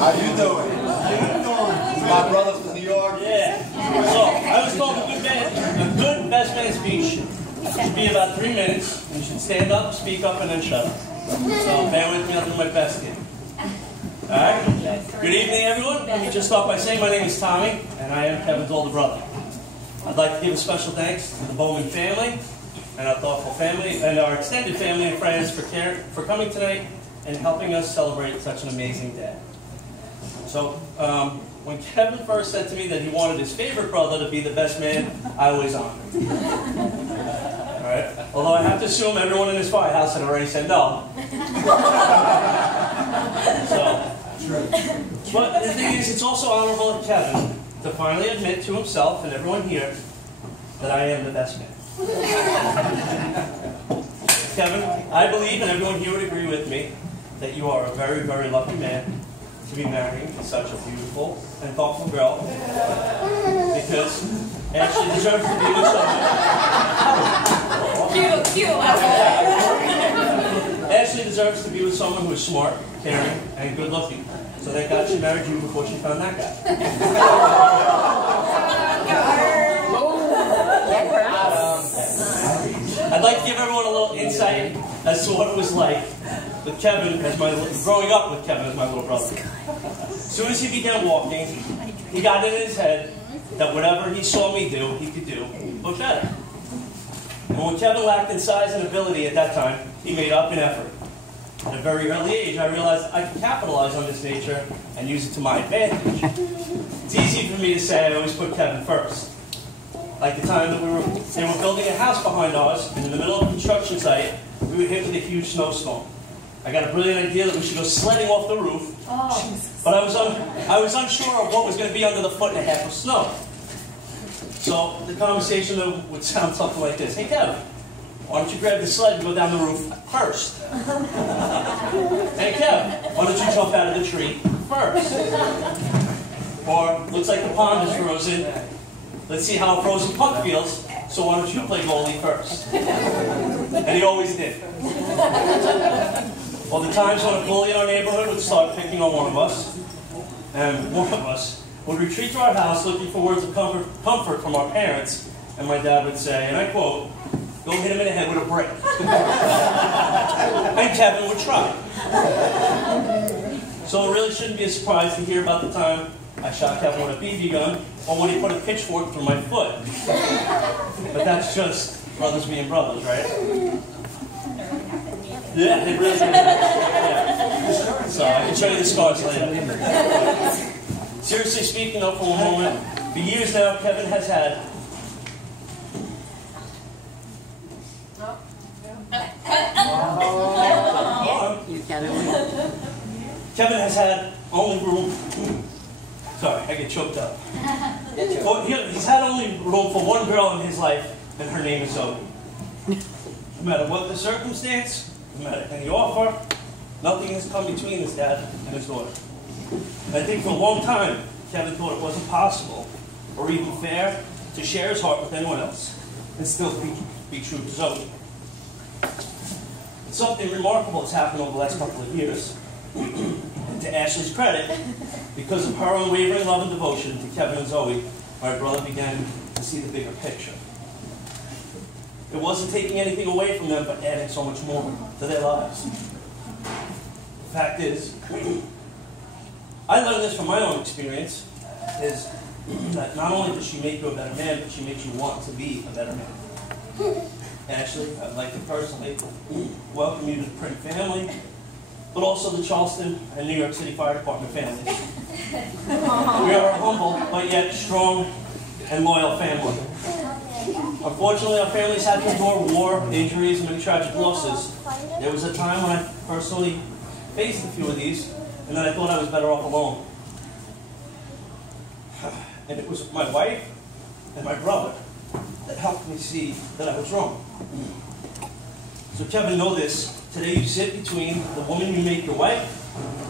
How you doing? My brother from New York. Yeah. So I was told a good best man speech should be about 3 minutes. You should stand up, speak up, and then shut up. So bear with me, I'll do my best here. Alright? Good evening, everyone. Let me just start by saying my name is Tommy, and I am Kevin's older brother. I'd like to give a special thanks to the Bowman family, and our thoughtful family, and our extended family and friends for coming tonight and helping us celebrate such an amazing day. So, when Kevin first said to me that he wanted his favorite brother to be the best man, I was honored. Alright? Although I have to assume everyone in this firehouse had already said no. But the thing is, it's also honorable of Kevin to finally admit to himself and everyone here that I am the best man. Kevin, I believe, and everyone here would agree with me, that you are a very, very lucky man to be marrying such a beautiful and thoughtful girl, because Ashley deserves to be with someone. Ashley deserves to be with someone who is smart, caring, and good looking. So thank God she married you before she found that guy. I'd like to give everyone a little insight as to what it was like with Kevin as growing up with Kevin as my little brother. As soon as he began walking, he got it in his head that whatever he saw me do, he could do, but better. And when Kevin lacked in size and ability at that time, he made up an effort. At a very early age, I realized I could capitalize on this nature and use it to my advantage. It's easy for me to say I always put Kevin first. Like the time that they were building a house behind ours, and in the middle of a construction site, we were hit with a huge snowstorm. I got a brilliant idea that we should go sledding off the roof, but I was unsure of what was going to be under the foot and a half of snow. So the conversation would sound something like this: "Hey Kev, why don't you grab the sled and go down the roof first? Hey Kev, why don't you jump out of the tree first? Or, looks like the pond is frozen. Let's see how a frozen puck feels, so why don't you play goalie first?" And he always did. Well, the times when a bully in our neighborhood would start picking on one of us, and one of us would retreat to our house looking for words of comfort from our parents, and my dad would say, and I quote, "Go hit him in the head with a brick." And Kevin would try. So it really shouldn't be a surprise to hear about the time I shot Kevin with a BB gun, or when he put a pitchfork through my foot. But that's just brothers being brothers, right? Yeah, it really is. Yeah. So I can show you the scars later. Seriously speaking, though, for a moment, for years now, Kevin has had... Kevin has had only room... Sorry, I get choked up. He's had only room for one girl in his life, and her name is Zoe. No matter what the circumstance, no matter any offer, nothing has come between his dad and his daughter. And I think for a long time, Kevin thought it wasn't possible, or even fair, to share his heart with anyone else, and still be true to Zoe. But something remarkable has happened over the last couple of years. And to Ashley's credit, because of her unwavering love and devotion to Kevin and Zoe, my brother began to see the bigger picture. It wasn't taking anything away from them, but adding so much more to their lives. The fact is, I learned this from my own experience, is that not only does she make you a better man, but she makes you want to be a better man. Ashley, I'd like to personally welcome you to the Print family, but also the Charleston and New York City Fire Department families. We are a humble, but yet strong and loyal family. Unfortunately, our families had to endure war, injuries, and many tragic losses. There was a time when I personally faced a few of these, and then I thought I was better off alone. And it was my wife and my brother that helped me see that I was wrong. So Kevin, know this. Today you sit between the woman you make your wife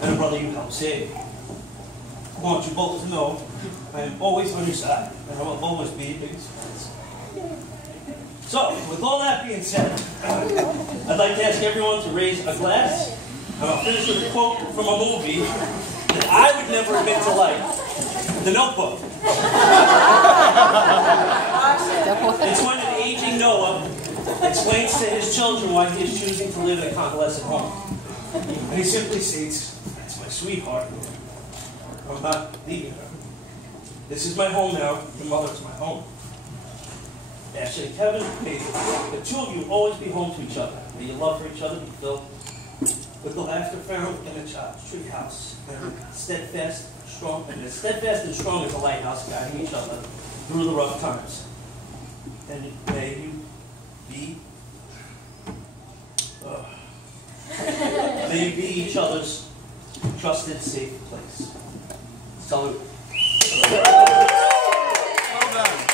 and the brother you help save. I want you both to know I am always on your side, and I will always be your biggest friends. So, with all that being said, I'd like to ask everyone to raise a glass, and I'll finish with a quote from a movie that I would never admit to like. The Notebook. It's when an aging Noah explains to his children why he is choosing to live in a convalescent home. And he simply states, "That's my sweetheart. I'm not leaving her. This is my home now. Your mother's my home." Ashley and Kevin, may the two of you always be home to each other. May your love for each other be filled with the laughter found in a child's tree house, and steadfast and strong as a lighthouse, guiding each other through the rough times. And may you be each other's trusted, safe place. Salute. Well done.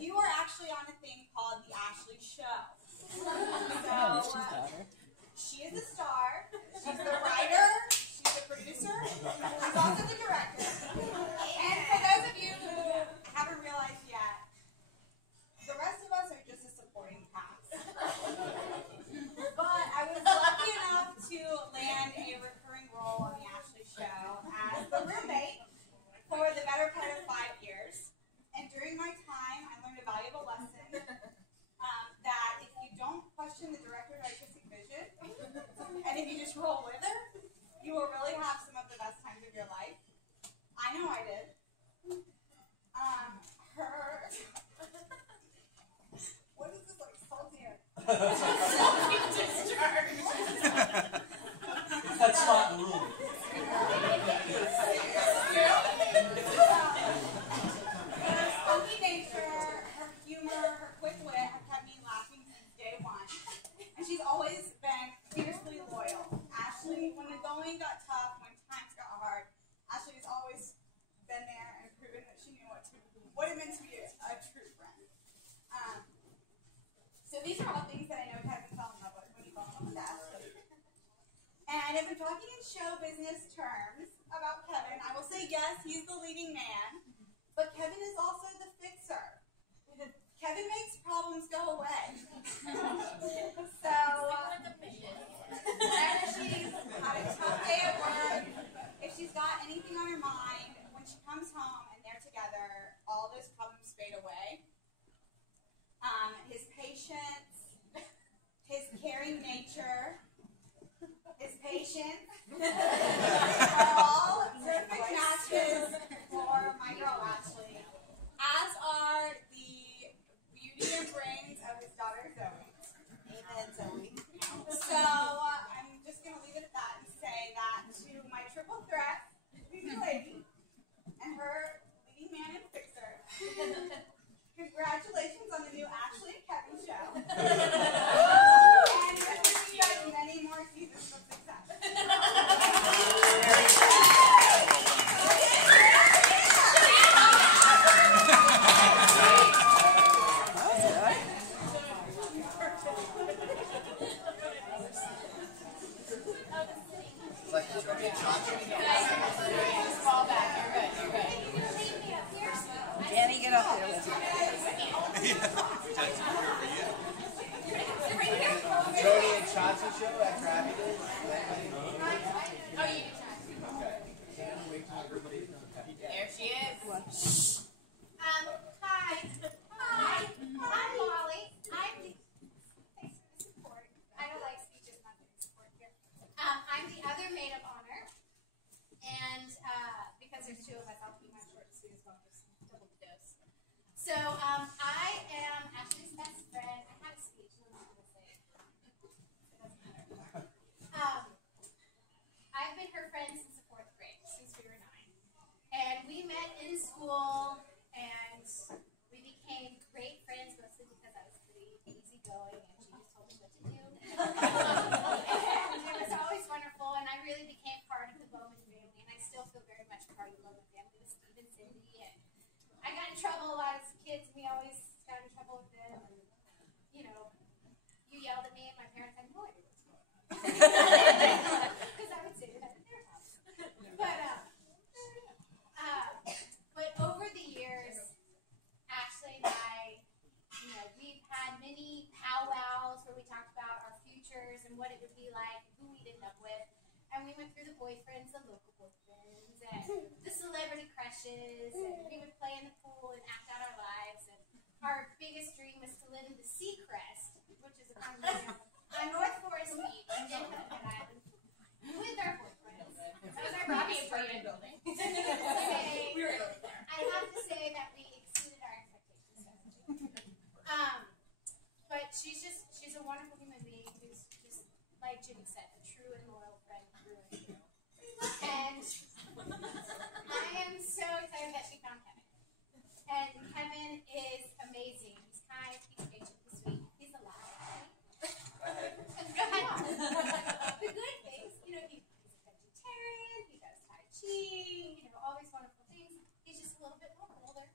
You are actually on a thing called The Ashley Show. She is a star. She's the writer. She's the producer. She's also the director. And for those of you who haven't realized yet, the rest of us are just a supporting cast. But I was lucky enough to land a recurring role on The Ashley Show as the roommate for the better part of 5 years. And during my time, I learned a valuable lesson that if you don't question the director's artistic vision, and if you just roll with her, you will really have some of the best times of your life. I know I did. What is this, like, salty? That spot in the room. She's always been fiercely loyal. Ashley, when the going got tough, when times got hard, Ashley has always been there and proven that she knew what it meant to be a true friend. So these are all things that I know Kevin fell in love with when he fell in love with Ashley. And if we're talking in show business terms about Kevin, I will say yes, he's the leading man, but Kevin is also the fixer. Kevin makes problems go away. So, whenever she's had a tough day at work, if she's got anything on her mind, when she comes home and they're together, all those problems fade away. His patience, his caring nature, his patience are all perfect matches for my girl Ashley, as are the beauty and brains of his daughter Zoe. Amen, Zoe. So I'm just going to leave it at that and say that to my triple threat, beauty lady, and her leading man and fixer, congratulations on the new Ashley and Kevin show. And wishing you guys many more seasons of success. Danny, get up there with me. Jody and Chauncey show after Happy Days? There she is. Hi. Hi. I'm Molly. Thanks for the support. I don't like speeches, not getting support here. I'm the other maid of honor. And because there's two of us, I'll keep my short and sweet as well, just double the dose. So what it would be like, who we'd end up with. And we went through the boyfriends, the local boyfriends, and the celebrity crushes, and we would play in the pool and act out our lives. And our biggest dream was to live in the Seacrest, which is a condominium on North Forest Beach in Hudson Island with our boyfriends. That was our biggest dream. I have to say that we exceeded our expectations. But she's a wonderful human being who's just, like Jimmy said, a true and loyal friend through and through. And I am so excited that she found Kevin. And Kevin is amazing. He's kind, he's patient, he's sweet, he's alive. Go ahead. The good things, you know, he's a vegetarian, he does Tai Chi, you know, all these wonderful things. He's just a little bit more older,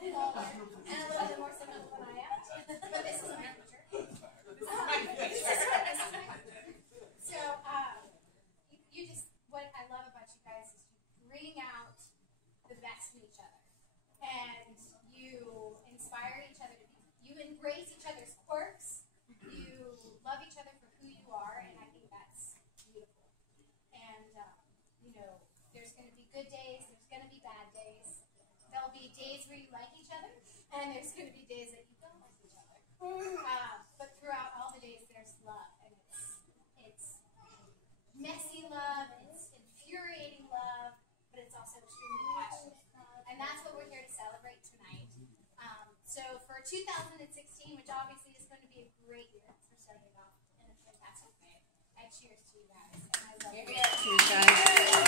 and a little bit more cynical than I am. But this is my future. So, you just, what I love about you guys is you bring out the best in each other. And you inspire each other to be, you embrace each other's quirks, you love each other for who you are, and I think that's beautiful. And, you know, there's going to be good days, there's going to be bad days. There'll be days where you like each other, and there's going to be days that you don't like each other. But throughout all the days, there's love, and it's messy love, it's infuriating love, but it's also extremely passionate. And that's what we're here to celebrate tonight. So for 2016, which obviously is going to be a great year, we're starting off in a fantastic way. I cheers to you guys, and I love you.